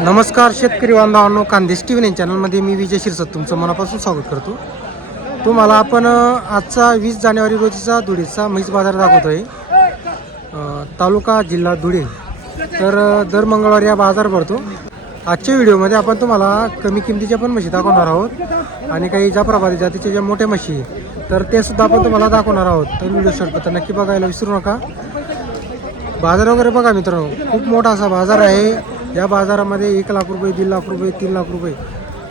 नमस्कार शेतकरी बांधवांनो कांदेश टी व्ही चॅनलमध्ये मी विजय शिरसत तुमचं मनापासून स्वागत करतो. तुम्हाला आपण आजचा वीस जानेवारी रोजीचा धुळेचा म्हैस बाजार दाखवतोय. आहे तालुका जिल्हा धुळे. तर दर मंगळवारी हा बाजार भरतो. आजच्या व्हिडिओमध्ये आपण तुम्हाला कमी किमतीच्या पण म्हशी दाखवणार आहोत आणि काही जाफराबादी जातीच्या ज्या मोठ्या म्हशी तर ते सुद्धा आपण तुम्हाला दाखवणार आहोत. तर व्हिडिओ शॉर्ट नक्की बघायला विसरू नका. बाजार वगैरे बघा मित्रांनो खूप मोठा असा बाजार आहे. या बाजारामध्ये एक लाख रुपये दीड लाख रुपये तीन लाख रुपये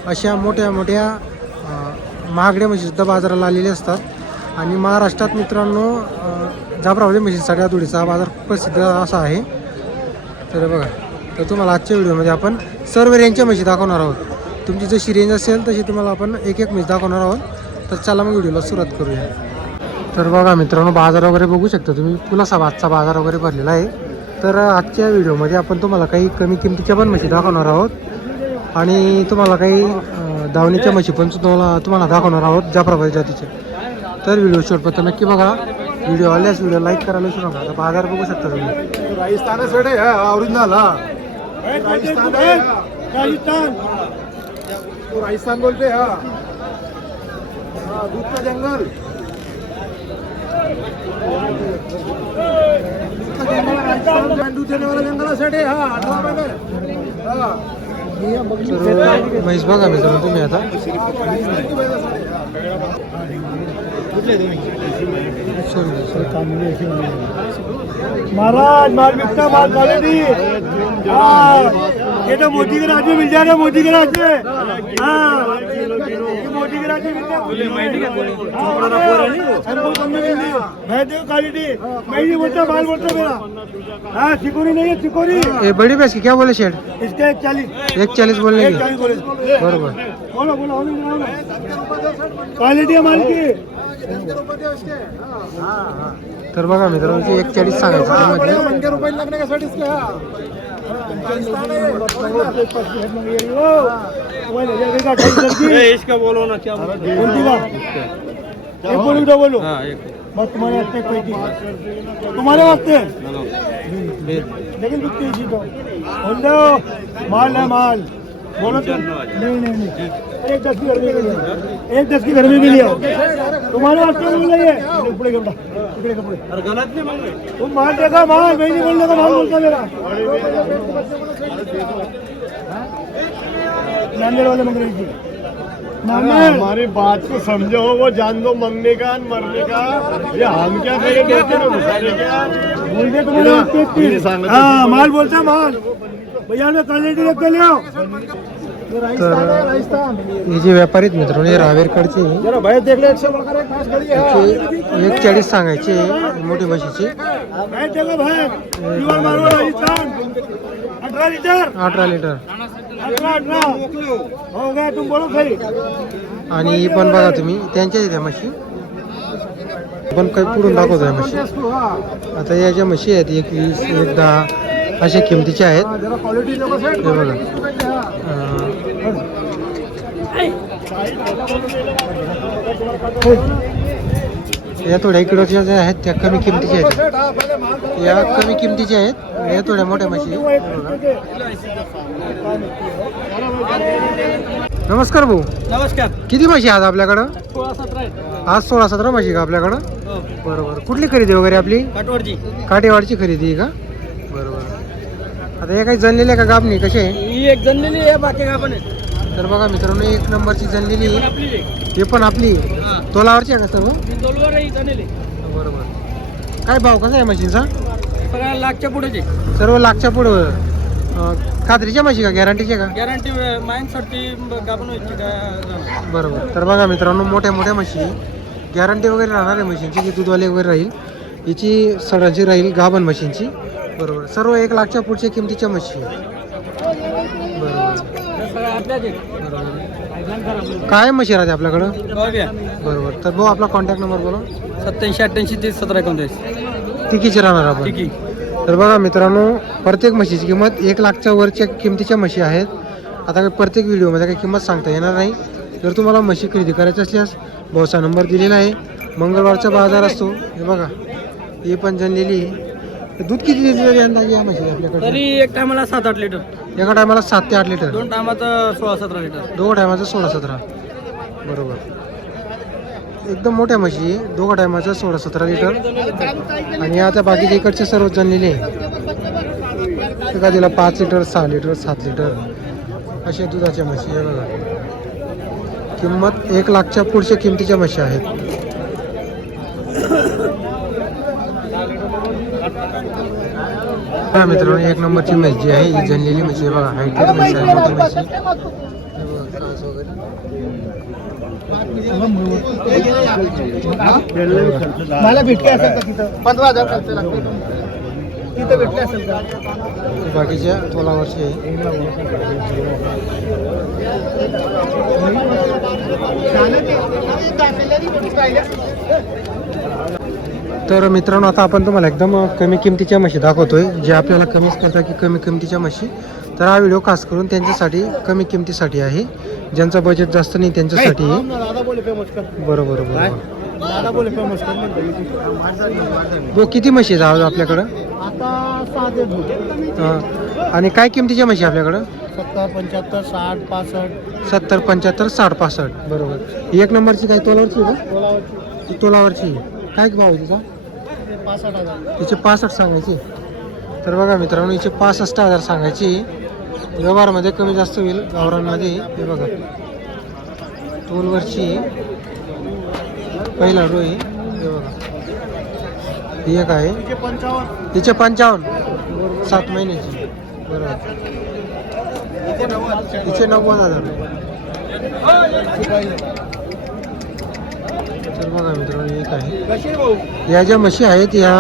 अशा मोठ्या मोठ्या महागड्या म्हशी सुद्धा बाजाराला आलेल्या असतात. आणि महाराष्ट्रात मित्रांनो जाबरावली जाफराबादी म्हशीसाठी धुळीचा हा बाजार खूप प्रसिद्ध असा आहे. तर बघा तर तुम्हाला आजच्या व्हिडिओमध्ये आपण सर्व रेंजच्या म्हशी दाखवणार आहोत. तुमची जशी रेंज असेल तशी तुम्हाला आपण एक एक म्हशी दाखवणार आहोत. तर चला मग व्हिडिओला सुरुवात करूया. तर बघा मित्रांनो बाजार वगैरे बघू शकता तुम्ही. पुलासाबादचा बाजार वगैरे भरलेला आहे. तर आजच्या व्हिडिओमध्ये आपण तुम्हाला काही कमी किमतीच्या पण म्हशी दाखवणार आहोत. आणि तुम्हाला काही अं, दावणीच्या म्हशी पण तुम्हाला तुम्हाला दाखवणार आहोत जाफराबादी जातीचे तर व्हिडिओ शेवटपर्यंत नक्की बघा. व्हिडिओ आल्यास व्हिडिओ लाईक करायला विसरू नका. आता बाजार बघू शकता तुम्ही. राजस्थान सेट है ओरिजिनल राजस्थान है. राजस्थान. तो राजस्थान बोलते हैं. दूध का जंगल. दूध जंगल बघा मित्रांनो तुम्ही आता महाराज माल बिकता माल क्वालिटी हाँ. ये तो मोदी के राज्य मिल जाएगा मोदी के राज्य हाँ. ये हाँ है बड़ी भैंस की क्या बोले शेड इसके एक चालीस एक चालीस बोलने की? बरोबर. क्वालिटी माल की। तर बघा मित्रांनो ते एक चाळीस सांगायचं इसका बोलो ना क्या एक बोलू तुम्हारे वास्ते तुम्हारे वास्ते लेकिन माल है माल बोलो नहीं नहीं नहीं एक दस की गर्मी के लिए। एक दस की गर्मी के लिए। तुम्हारे वास्ते बोल रही है। कपड़ा कपड़े। कपड़े गलत नहीं बोल रहे? तुम माल देखा माल मैं नहीं बोलने का माल बोलता मेरा। नांदेड़ वाले मंगल जी। नांदेड़। हमारी बात को समझो वो जान दो मंगने का मरने का। ये हम क्या करें? कहते ना घुसाने का बोल दे तुम्हारे वास्ते एक चीज। हाँ माल बोलता है माल। भैया ने क्वालिटी देख के ले राजस्थान है जे व्यापारी आहेत मित्रांनो हे रावेरकडचे एक चाळीस सांगायचे मोठी म्हशीचे. अठरा लिटर. हो आणि ही पण बघा तुम्ही त्यांच्याच आहेत त्या म्हशी. पण काही पुढून दाखवतो या म्हशी. आता या ज्या म्हशी आहेत एक वीस एक दहा अशा किमतीच्या आहेत. हे बघा. हाँ। या थोड्या इकडच्या ज्या आहेत त्या कमी किमतीच्या आहेत. हाँ या कमी किमतीच्या आहेत. या थोड्या मोठ्या. हे बघा. नमस्कार भाऊ. नमस्कार. किती म्हशी आहेत आपल्याकडं? आज सोळा सतरा म्हशी का आपल्याकडं? बरोबर. कुठली खरेदी वगैरे आपली? काटवडची. काटेवाडची खरेदी का? बरोबर. आता हे काही जनलेले का गाबणी? कसे? आहे ही एक जनलेली आहे बाकी पण आहे. तर बघा मित्रांनो एक नंबरची जनलेली. हे पण आपली. तोलावरची आहे का सर्व? तोलवर आहे ही जनलेली बरोबर. काय भाव कसा आहे सगळ्या लाखच्या पुढेची सर्व लाखच्या पुढं. खात्रीच्या म्हशी का गॅरंटीच्या का? गॅरंटी व्हायची का जाणार. बरोबर. तर बघा मित्रांनो मोठ्या मोठ्या म्हशी गॅरंटी वगैरे राहणार आहे म्हशींची की दूधवाले वगैरे राहील. हिची सडाची राहील गाभण म्हशींची बरोबर. सर्व एक लाखच्या पुढच्या किमतीच्या म्हशी. बरोबर. काय म्हशी राहते आपल्याकडं. बरोबर. तर भाऊ आपला कॉन्टॅक्ट नंबर बोला. सत्याऐंशी अठ्ठ्याऐंशी तीस सतरा एकोणतीस तिकीचे राहणार आपण. तर बघा मित्रांनो प्रत्येक म्हशीची किंमत एक लाखच्या वरच्या किमतीच्या म्हशी आहेत. आता काही प्रत्येक व्हिडिओमध्ये काही किंमत सांगता येणार नाही. जर तुम्हाला म्हशी खरेदी करायची असल्यास भाऊचा नंबर दिलेला आहे. मंगळवारचा बाजार असतो. हे बघा. ही पण जनलेली आहे. दूध किती लिटर अंदाजे या म्हशी आपल्याकडे? तरी एक टायमाला सात आठ लिटर. एका टायमाला सात ते आठ लिटर. दोन टायमाचं सोळा सतरा लिटर. दोघं टायमाचं सोळा सतरा. बरोबर. एकदम मोठ्या म्हशी दोघं टायमाचं सोळा सतरा लिटर. आणि आता बाकीचे इकडचे सर्व जनलेले आहे. एका दिला पाच लिटर सहा लिटर सात लिटर अशा दुधाच्या म्हशी आहे बघा. किंमत एक लाखच्या पुढच्या किमतीच्या म्हशी आहेत. हा मित्रांनो एक नंबरची म्हैस जी आहे. ही जनलेली म्हशी आहे बघा. हायटेड म्हशी आहे मोठी वगैरे. मला भेटले असेल का तिथं. पंधरा हजार खर्च लागतो. तिथं भेटले असेल का बाकीच्या तोलावरची आहे तर मित्रांनो आता आपण तुम्हाला एकदम कमी किमतीच्या म्हशी दाखवतोय जे आपल्याला कमीच करतात की कमी किमतीच्या म्हशी. तर हा व्हिडिओ खास करून त्यांच्यासाठी कमी किमतीसाठी आहे. ज्यांचं बजेट जास्त नाही त्यांच्यासाठी. बरोबर बरोबर हो किती म्हशी आहेत आपल्याकडं? हां. आणि काय किमतीच्या म्हशी आपल्याकडं? सत्तर पंच्याहत्तर साठ पासष्ट. सत्तर पंच्याहत्तर साठ पासष्ट. बरोबर. एक नंबरची काय तोलावरची का? तोलावरची. काय भाव आहे तिचा? तिचे पासष्ट सांगायची. तर बघा मित्रांनो हिचे पासष्ट हजार सांगायची. व्यवहारमध्ये कमी जास्त होईल गावरांमध्ये हे बघा. टोलवरची पहिला रो आहे. हे बघा. ही एक आहे. तिचे पंचावन्न. हिचे पंचावन्न. सात महिन्याची. बरोबर. तिचे नव्वद. हजार. तर बघा मित्रांनो एक आहे. या ज्या म्हशी आहेत या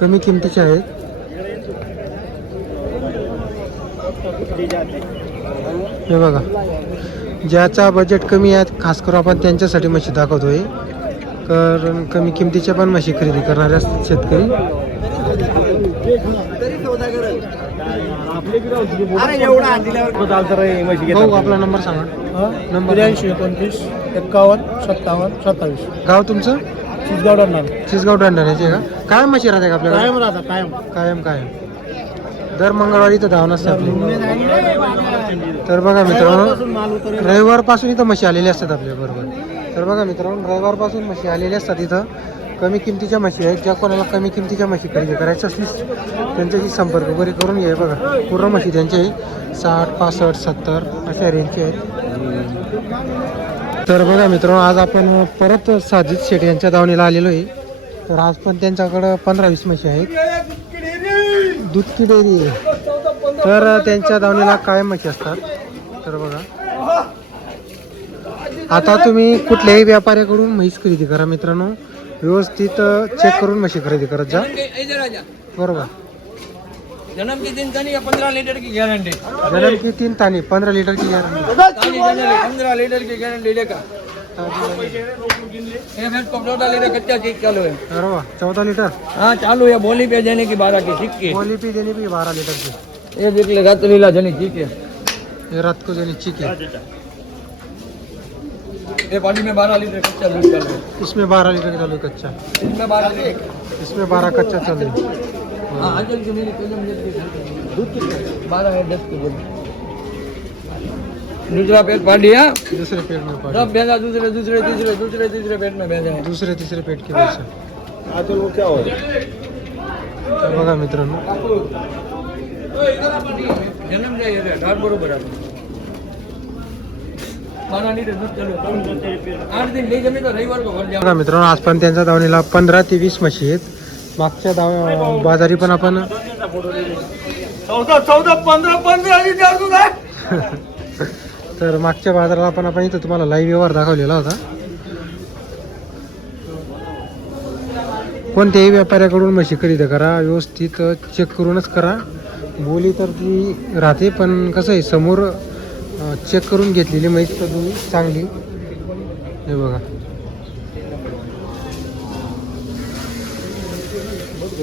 कमी किमतीच्या आहेत. हे बघा. ज्याचा बजेट कमी आहे खास करून आपण त्यांच्यासाठी म्हशी दाखवतोय. कारण कमी किमतीच्या पण म्हशी खरेदी करणारे असतात शेतकरी. अरे एवढा दिल्यावर भाऊ आपला नंबर सांगा. नंबर त्र्याऐंशी एकोणतीस एक्कावन्न सत्तावन्न सत्तावीस. गाव तुमचं? चिचगाव डरणार चिसगाव डंडाण्याचे का काय म्हशी राहते का आपल्याकडे? कायम राहता कायम. कायम कायम. दर मंगळवारी तर धावण असते आपली. तर बघा मित्रांनो रविवारपासून इथं म्हशी आलेल्या असतात आपल्या बरोबर. तर बघा मित्रांनो रविवारपासून म्हशी आलेल्या असतात इथं. कमी किमतीच्या म्हशी आहेत ज्या कोणाला कमी किमतीच्या म्हशी खरेदी करायचं असलीच त्यांच्याशी संपर्क वगैरे करून घे बघा पूर्ण म्हशी त्यांचे साठ पासष्ट सत्तर अशा रेंजचे आहेत. तर बघा मित्रांनो आज आपण परत साजिद शेठ यांच्या दावणीला आलेलो आहे. तर आज पण त्यांच्याकडं पंधरा वीस म्हशी आहेत. दूध डेअरी? आहे तर त्यांच्या दावणीला कायम म्हशी असतात. तर बघा. आता तुम्ही कुठल्याही व्यापाऱ्याकडून म्हैस खरेदी करा मित्रांनो. व्यवस्थित चेक करून म्हशी खरेदी करत जा. बरोबर. जन्म के का नहीं पंद्रह लीटर की गारंटी. जन्म की तीन तानी पंधरा लिटर की गॅरंटी पंद्रह लीटर की गारंटी भैंस को? चौदह लीटर है बरोबर. हाँ चालू है बोली पे देने की बारह की ठीक है बोली पी देनी भी बारह लीटर की ये देख ले रात लीला जनी ठीक है रात को देनी चिक है ये पानी में बारह लीटर कच्चा दूध चालू है इसमें बारह लीटर का चालू कच्चा। इसमें बारह लीटर इसमें बारह कच्चा चालू है। हाँ आजकल की मेरी कोई मुझे दूध कितना बारह है दस की बोली। दूसरा पेट पार्टी है? दूसरे पेट में पानी। सब भेजा दूसरे दूसरे तीसरे दूसरे तीसरे पेट में भेजा है। दुसरे तिसरे पेट की पैसा आजल वो क्या हो बघा मित्रांनो जन्म जाईल रे डाळ बरोबर आहे बघा मित्रांनो आज पण त्यांच्या दावणीला पंधरा ते वीस म्हशी आहेत. मागच्या दाव बाजारी पण आपण तर मागच्या बाजाराला पण आपण इथं तुम्हाला लाईव्ह व्यवहार दाखवलेला होता. कोणत्याही व्यापाऱ्याकडून म्हशी खरेदी करा व्यवस्थित चेक करूनच करा. बोली तर ती राहते पण कसं आहे समोर चेक करून घेतलेली म्हैस तर तुम्ही चांगली. हे बघा.